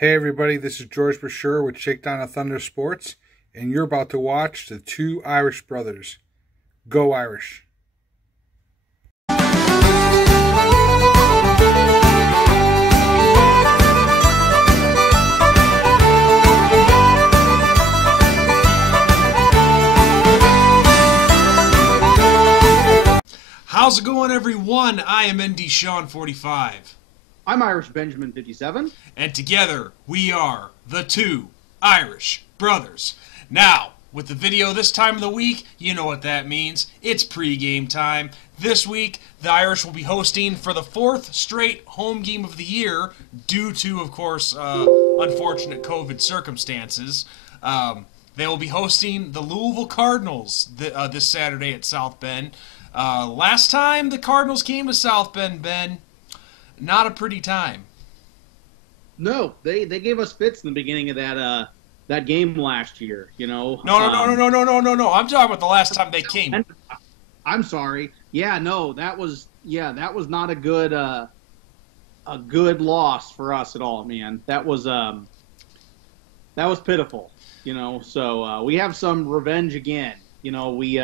Hey everybody, this is George Brasher with Shakedown of Thunder Sports, and you're about to watch the two Irish brothers. Go Irish! How's it going, everyone? I am ND Sean 45. I'm Irish Benjamin 57. And together, we are the two Irish brothers. Now, with the video this time of the week, you know what that means. It's pregame time. This week, the Irish will be hosting for the fourth straight home game of the year, due to, of course, unfortunate COVID circumstances. They will be hosting the Louisville Cardinals this Saturday at South Bend. Last time the Cardinals came to South Bend, Ben, not a pretty time. No, they gave us fits in the beginning of that game last year. You know. No. I'm talking about the last time they came. I'm sorry. Yeah, no, that was not a good loss for us at all, man. That was pitiful. You know, so we have some revenge again. You know, we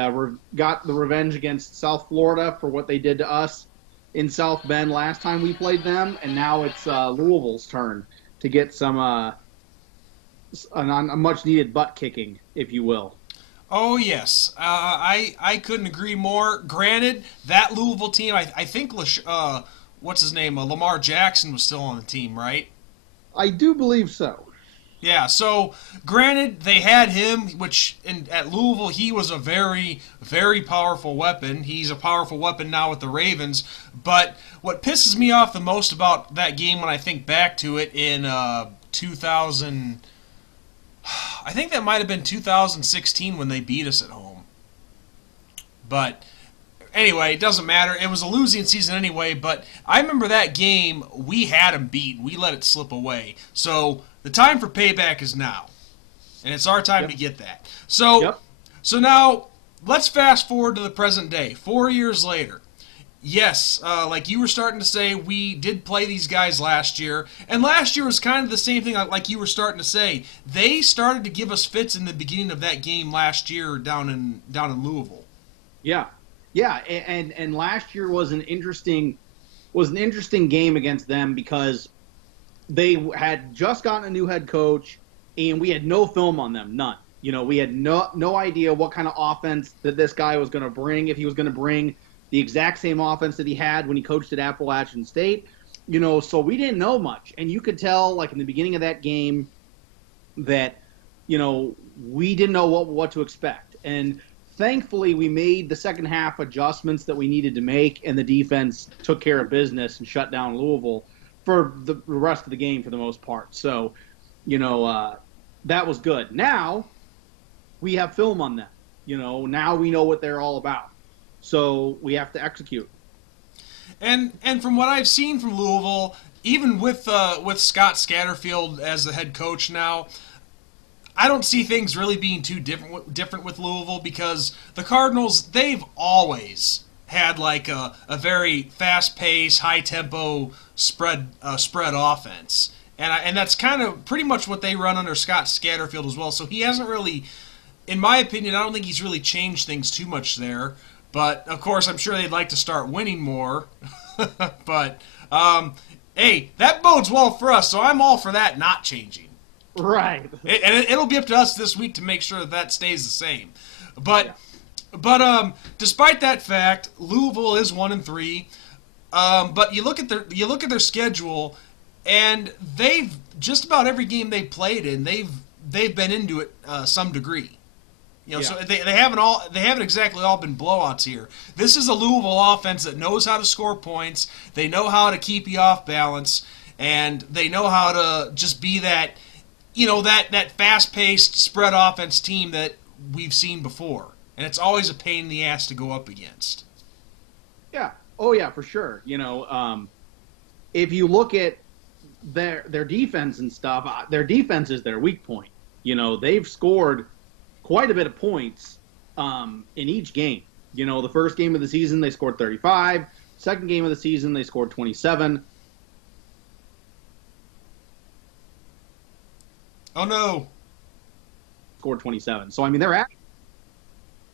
got the revenge against South Florida for what they did to us in South Bend last time we played them, and now it's Louisville's turn to get some a much-needed butt kicking, if you will. Oh, yes. I couldn't agree more. Granted, that Louisville team, I think, what's his name, Lamar Jackson was still on the team, right? I do believe so. Yeah, so granted, they had him, which at Louisville, he was a very, very powerful weapon. He's a powerful weapon now with the Ravens. But what pisses me off the most about that game when I think back to it in 2000, I think that might have been 2016 when they beat us at home. But anyway, it doesn't matter. It was a losing season anyway, but I remember that game, we had them beat. We let it slip away. So the time for payback is now, and it's our time to get that. So, so now let's fast forward to the present day, 4 years later. Yes, like you were starting to say, we did play these guys last year, and last year was kind of the same thing like you were starting to say. They started to give us fits in the beginning of that game last year down in Louisville. Yeah, and last year was an interesting game against them because they had just gotten a new head coach, and we had no film on them, none. You know, we had no idea what kind of offense that this guy was going to bring, if he was going to bring the exact same offense that he had when he coached at Appalachian State. You know, so we didn't know much. And you could tell, like, in the beginning of that game that, you know, we didn't know what to expect. And thankfully, we made the second half adjustments that we needed to make, and the defense took care of business and shut down Louisville for the rest of the game for the most part. So, you know, that was good. Now we have film on them. You know, now we know what they're all about. So we have to execute. And from what I've seen from Louisville, even with Scott Scatterfield as the head coach now, I don't see things really being too different with Louisville, because the Cardinals, they've always had like a very fast-paced, high-tempo spread offense, and that's kind of pretty much what they run under Scott Scatterfield as well. So he hasn't really, in my opinion, I don't think he's really changed things too much there. But of course, I'm sure they'd like to start winning more. But hey, that bodes well for us, so I'm all for that not changing. Right. And it'll be up to us this week to make sure that stays the same. But despite that fact, Louisville is 1-3. But you look at their schedule, and they've just about every game they played in, they've been into it some degree. You know, so they haven't exactly all been blowouts here. This is a Louisville offense that knows how to score points. They know how to keep you off balance, and they know how to just be that, you know, that fast-paced spread offense team that we've seen before. And it's always a pain in the ass to go up against. Yeah. Oh, yeah, for sure. You know, if you look at their defense and stuff, their defense is their weak point. You know, they've scored quite a bit of points in each game. You know, the first game of the season, they scored 35. Second game of the season, they scored 27. Oh, no. Scored 27. So, I mean, they're at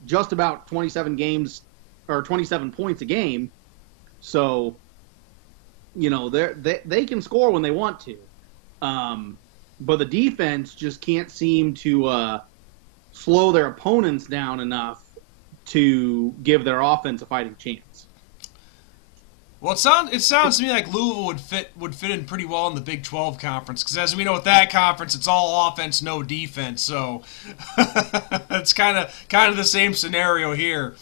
just about 27 games or 27 points a game. So, they can score when they want to. But the defense just can't seem to slow their opponents down enough to give their offense a fighting chance. Well, it sounds to me like Louisville would fit in pretty well in the Big 12 conference, because as we know with that conference, it's all offense, no defense. So it's kind of the same scenario here.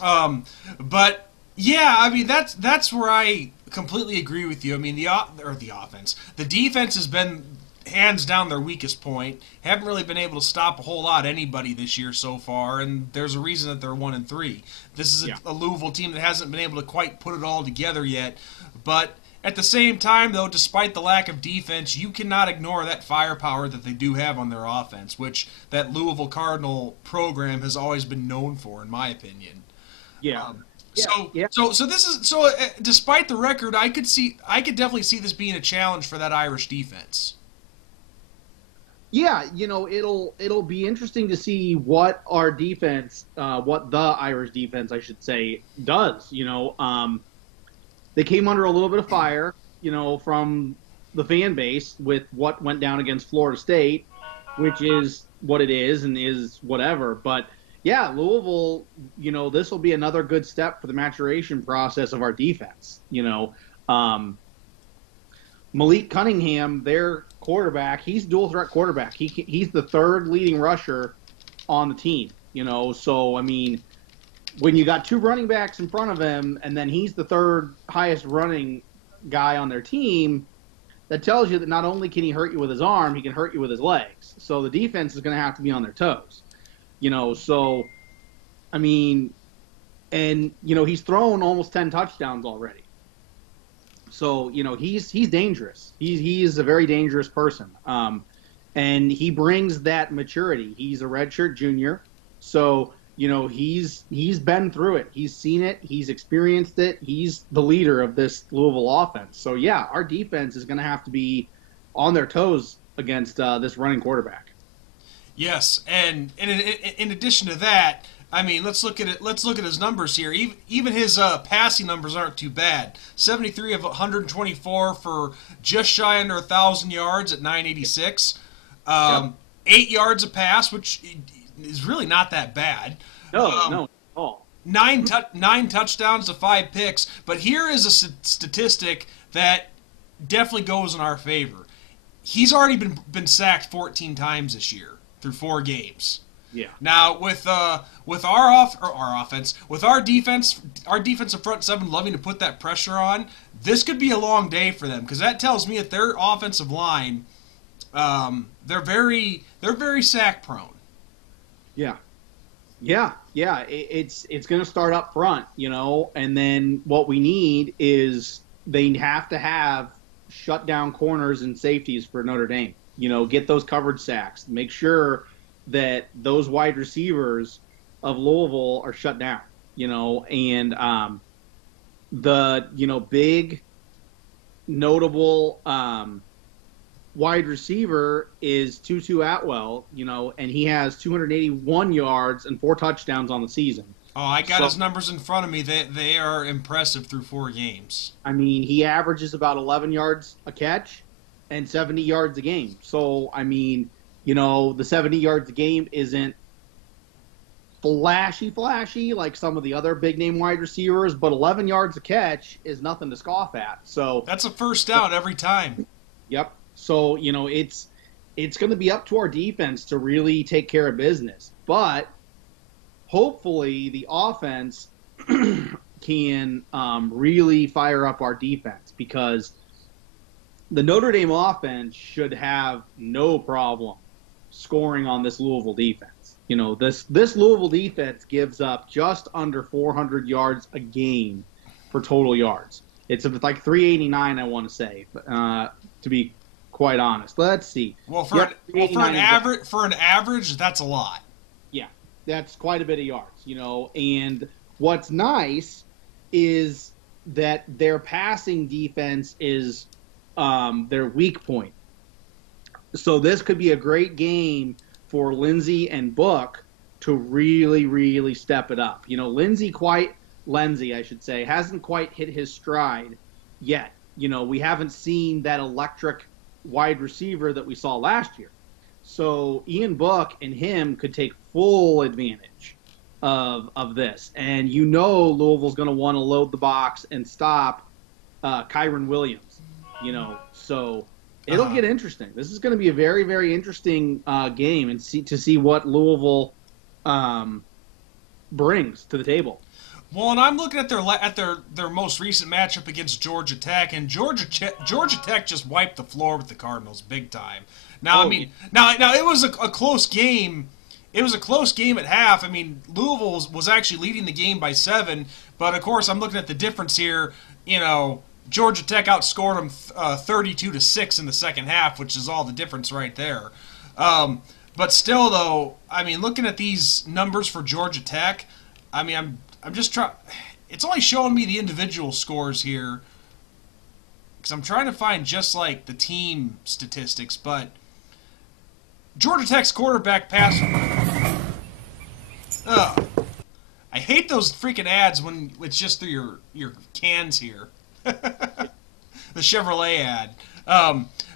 But yeah, I mean that's where I completely agree with you. I mean the offense, the defense has been hands down their weakest point. Haven't really been able to stop a whole lot anybody this year so far, and there's a reason that they're 1-3. This is a Louisville team that hasn't been able to quite put it all together yet. But at the same time, though, despite the lack of defense, you cannot ignore that firepower that they do have on their offense, which that Louisville Cardinal program has always been known for, in my opinion. Yeah. Despite the record, I could definitely see this being a challenge for that Irish defense. Yeah, it'll be interesting to see what our defense, what the Irish defense, I should say, does. They came under a little bit of fire, from the fan base with what went down against Florida State, which is what it is and is whatever. But yeah, Louisville, this will be another good step for the maturation process of our defense. Malik Cunningham, their quarterback, he's dual threat quarterback. He's the third leading rusher on the team. So I mean, when you got two running backs in front of him, and then he's the third highest running guy on their team, that tells you that not only can he hurt you with his arm, he can hurt you with his legs. So the defense is going to have to be on their toes. So I mean, and he's thrown almost 10 touchdowns already. So, he's dangerous. He's a very dangerous person. And he brings that maturity. He's a redshirt junior. So, he's been through it. He's seen it. He's experienced it. He's the leader of this Louisville offense. So, yeah, our defense is going to have to be on their toes against this running quarterback. Yes, and in addition to that, I mean, let's look at it. Let's look at his numbers here. Even his passing numbers aren't too bad. 73 of 124 for just shy under 1,000 yards at 986. 8 yards a pass, which is really not that bad. No, at all. Nine touchdowns to 5 picks. But here is a statistic that definitely goes in our favor. He's already been sacked 14 times this year through 4 games. Yeah. Now with our offense, with our defensive front seven loving to put that pressure on, this could be a long day for them, because that tells me that their offensive line, they're very sack prone. Yeah. It's going to start up front, and then what we need is they have to have shut down corners and safeties for Notre Dame. Get those coverage sacks. Make sure that those wide receivers of Louisville are shut down, and the big notable wide receiver is Tutu Atwell, and he has 281 yards and 4 touchdowns on the season. Oh, I got his numbers in front of me. They are impressive through 4 games. I mean, he averages about 11 yards a catch and 70 yards a game. So, I mean, the 70 yards a game isn't flashy like some of the other big-name wide receivers, but 11 yards a catch is nothing to scoff at. So that's a first down every time. Yep. So, it's going to be up to our defense to really take care of business. But hopefully the offense can really fire up our defense, because the Notre Dame offense should have no problem scoring on this Louisville defense. This Louisville defense gives up just under 400 yards a game for total yards. It's like 389, I want to say, to be quite honest. Let's see. Well, for an average, that's a lot. Yeah, that's quite a bit of yards. And what's nice is that their passing defense is their weak point. So this could be a great game for Lindsey and Book to really, really step it up. Lindsey, I should say, hasn't quite hit his stride yet. We haven't seen that electric wide receiver that we saw last year. So Ian Book and him could take full advantage of this. And Louisville's going to want to load the box and stop Kyron Williams. So it'll get interesting. This is going to be a very, very interesting game, and see what Louisville brings to the table. Well, and I'm looking at their most recent matchup against Georgia Tech, and Georgia Tech just wiped the floor with the Cardinals big time. Now, now it was a close game. It was a close game at half. I mean, Louisville was actually leading the game by 7, but of course, I'm looking at the difference here. Georgia Tech outscored them 32-6 in the second half, which is all the difference right there. But still, though, I mean, looking at these numbers for Georgia Tech, I mean, I'm just trying. It's only showing me the individual scores here because I'm trying to find just like the team statistics. But Georgia Tech's quarterback pass. I hate those freaking ads when it's just through your cans here. The Chevrolet ad.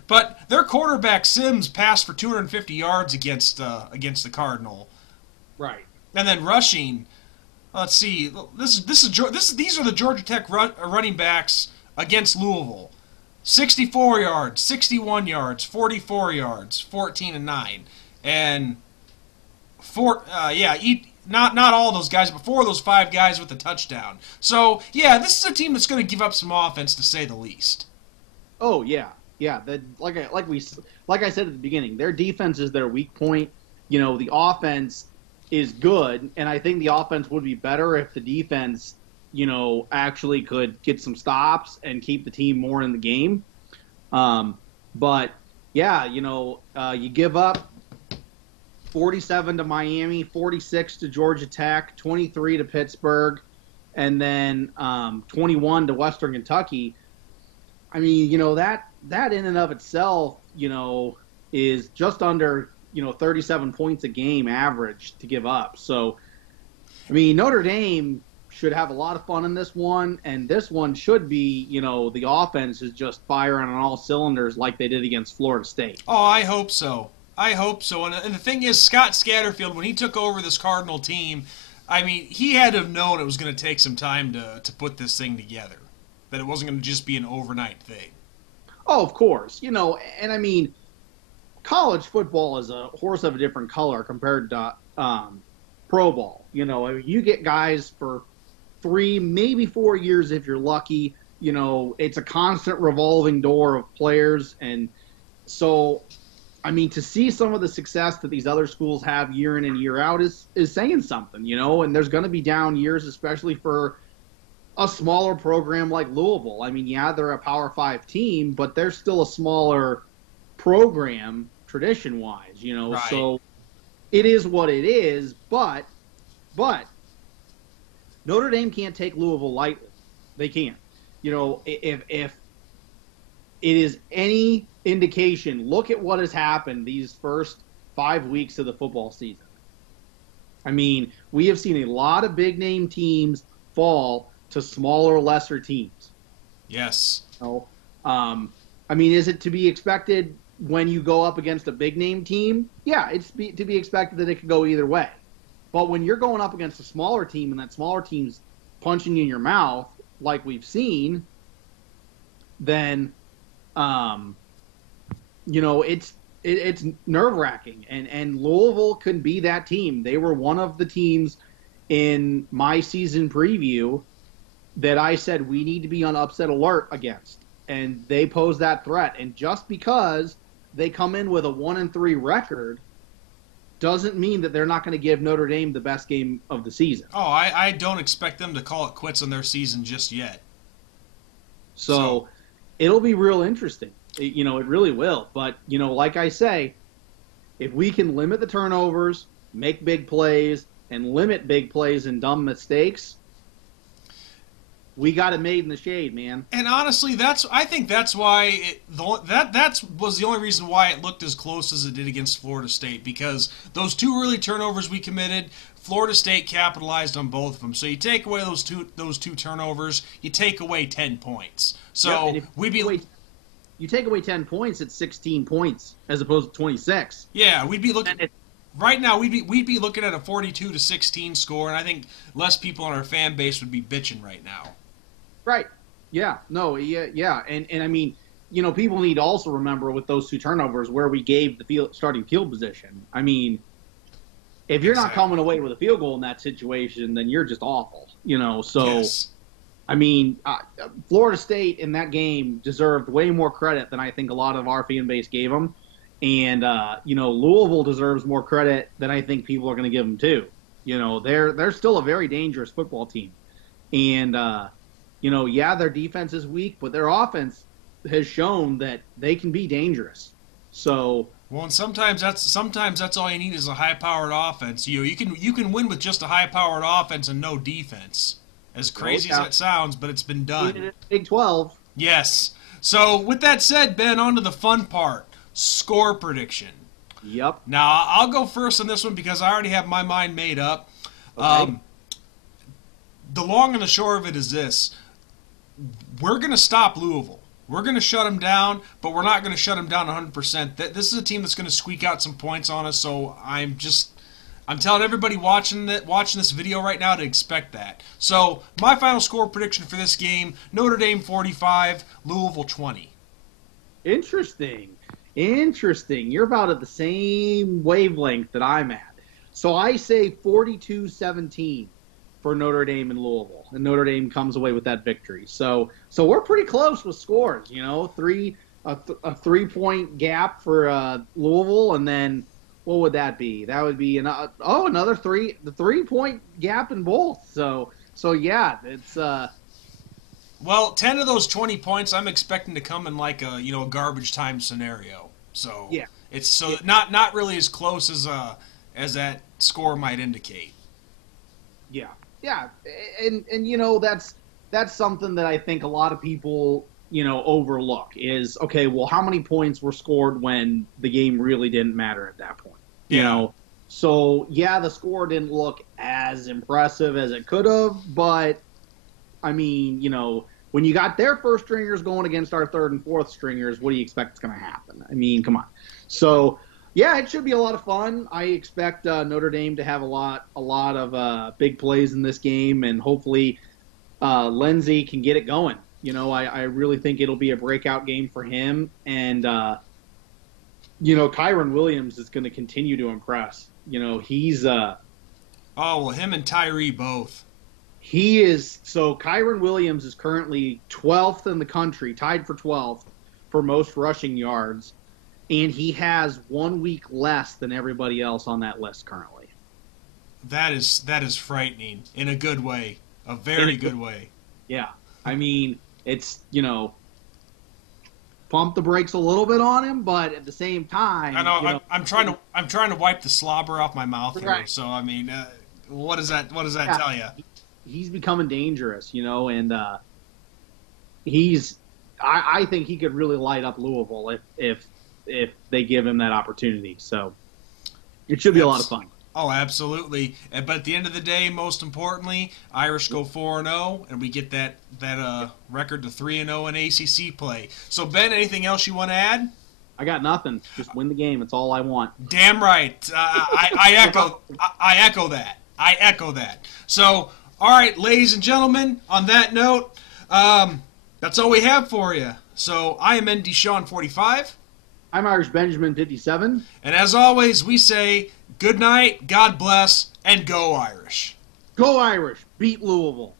But their quarterback Sims passed for 250 yards against the Cardinal. Right. And then rushing. Let's see. These are the Georgia Tech running backs against Louisville. 64 yards, 61 yards, 44 yards, 14 and 9, and not all those guys, but 4 of those 5 guys with a touchdown. So yeah, this is a team that's going to give up some offense, to say the least. Oh yeah. Like I said at the beginning, their defense is their weak point. The offense is good, and I think the offense would be better if the defense, actually could get some stops and keep the team more in the game. But yeah, you give up 47 to Miami, 46 to Georgia Tech, 23 to Pittsburgh, and then 21 to Western Kentucky. I mean, that in and of itself, is just under 37 points a game average to give up. So, I mean, Notre Dame should have a lot of fun in this one, and this one should be, the offense is just firing on all cylinders like they did against Florida State. Oh, I hope so. And the thing is, Scott Scatterfield, when he took over this Cardinal team, I mean, he had to have known it was going to take some time to put this thing together, that it wasn't going to just be an overnight thing. Oh, of course. And I mean, college football is a horse of a different color compared to pro ball. You get guys for 3, maybe 4 years if you're lucky. It's a constant revolving door of players. And so, I mean, to see some of the success that these other schools have year in and year out is saying something, and there's going to be down years, especially for a smaller program like Louisville. I mean, yeah, they're a Power 5 team, but they're still a smaller program tradition-wise, Right. So it is what it is, but Notre Dame can't take Louisville lightly. They can't. If it is any indication, look at what has happened these first 5 weeks of the football season. I mean, we have seen a lot of big-name teams fall to smaller, lesser teams. Yes. I mean, is it to be expected when you go up against a big-name team? Yeah, it's to be expected that it could go either way. But when you're going up against a smaller team and that smaller team's punching you in your mouth, like we've seen, then, it's nerve-wracking. And Louisville could be that team. They were one of the teams in my season preview that I said we need to be on upset alert against. And they pose that threat. And just because they come in with a 1-3 record doesn't mean that they're not going to give Notre Dame the best game of the season. Oh, I don't expect them to call it quits on their season just yet. So it'll be real interesting. It really will. But, like I say, if we can limit the turnovers, make big plays, and limit big plays and dumb mistakes, we got it made in the shade, man. And honestly, I think that's why that was the only reason why it looked as close as it did against Florida State, because those two early turnovers we committed, Florida State capitalized on both of them. So you take away those two turnovers, you take away 10 points. So you take away 10 points, it's 16 points as opposed to 26. Yeah, we'd be looking right now. We'd be looking at a 42-16 score, and I think less people on our fan base would be bitching right now. Right. Yeah. No. Yeah. And I mean, people need to also remember with those two turnovers where we gave the starting field position. I mean, if you're not coming away with a field goal in that situation, then you're just awful. So. Yes. I mean, Florida State in that game deserved way more credit than I think a lot of our fan base gave them. And, Louisville deserves more credit than I think people are going to give them too. They're still a very dangerous football team. And, their defense is weak, but their offense has shown that they can be dangerous. So. Well, and sometimes that's all you need is a high-powered offense. You can win with just a high-powered offense and no defense. As crazy as that sounds, but it's been done. Big 12. Yes. So with that said, Ben, on to the fun part. Score prediction. Yep. Now, I'll go first on this one because I already have my mind made up. Okay. The long and the short of it is this. We're going to stop Louisville. We're going to shut them down, but we're not going to shut them down 100%. This is a team that's going to squeak out some points on us, so I'm telling everybody watching this video right now to expect that. So, my final score prediction for this game, Notre Dame 45, Louisville 20. Interesting. You're about at the same wavelength that I'm at. So I say 42-17 for Notre Dame and Louisville, and Notre Dame comes away with that victory. So we're pretty close with scores. A 3-point gap for Louisville, and then what would that be? That would be another 3-point gap in both. So yeah, it's. Well, 10 of those 20 points I'm expecting to come in like a garbage time scenario. So yeah, it's not really as close as that score might indicate. Yeah, and that's something that I think a lot of people overlook is, okay, well, how many points were scored when the game really didn't matter at that point? So yeah, the score didn't look as impressive as it could have, but I mean, when you got their first stringers going against our third and fourth stringers, what do you expect is going to happen? I mean, come on. So yeah, it should be a lot of fun. I expect Notre Dame to have a lot of big plays in this game, and hopefully Lindsey can get it going. I really think it'll be a breakout game for him, and Kyron Williams is going to continue to impress. He's him and Tyree both. He is. So Kyron Williams is currently 12th in the country, tied for 12th for most rushing yards, and he has 1 week less than everybody else on that list currently. That is frightening in a good way, a very good way. Yeah, I mean, it's pump the brakes a little bit on him, but at the same time, I know, I'm trying to wipe the slobber off my mouth here. Right. So I mean, what does that tell you? He's becoming dangerous, and I think he could really light up Louisville if they give him that opportunity. So it should be a lot of fun. Oh, absolutely. But at the end of the day, most importantly, Irish go 4-0, and we get that record to 3-0 in ACC play. So, Ben, anything else you want to add? I got nothing. Just win the game. It's all I want. Damn right. I echo that. So, all right, ladies and gentlemen, on that note, that's all we have for you. So, I am ND Sean 45. I'm Irish Benjamin 57. And as always, we say good night, God bless, and go Irish. Go Irish. Beat Louisville.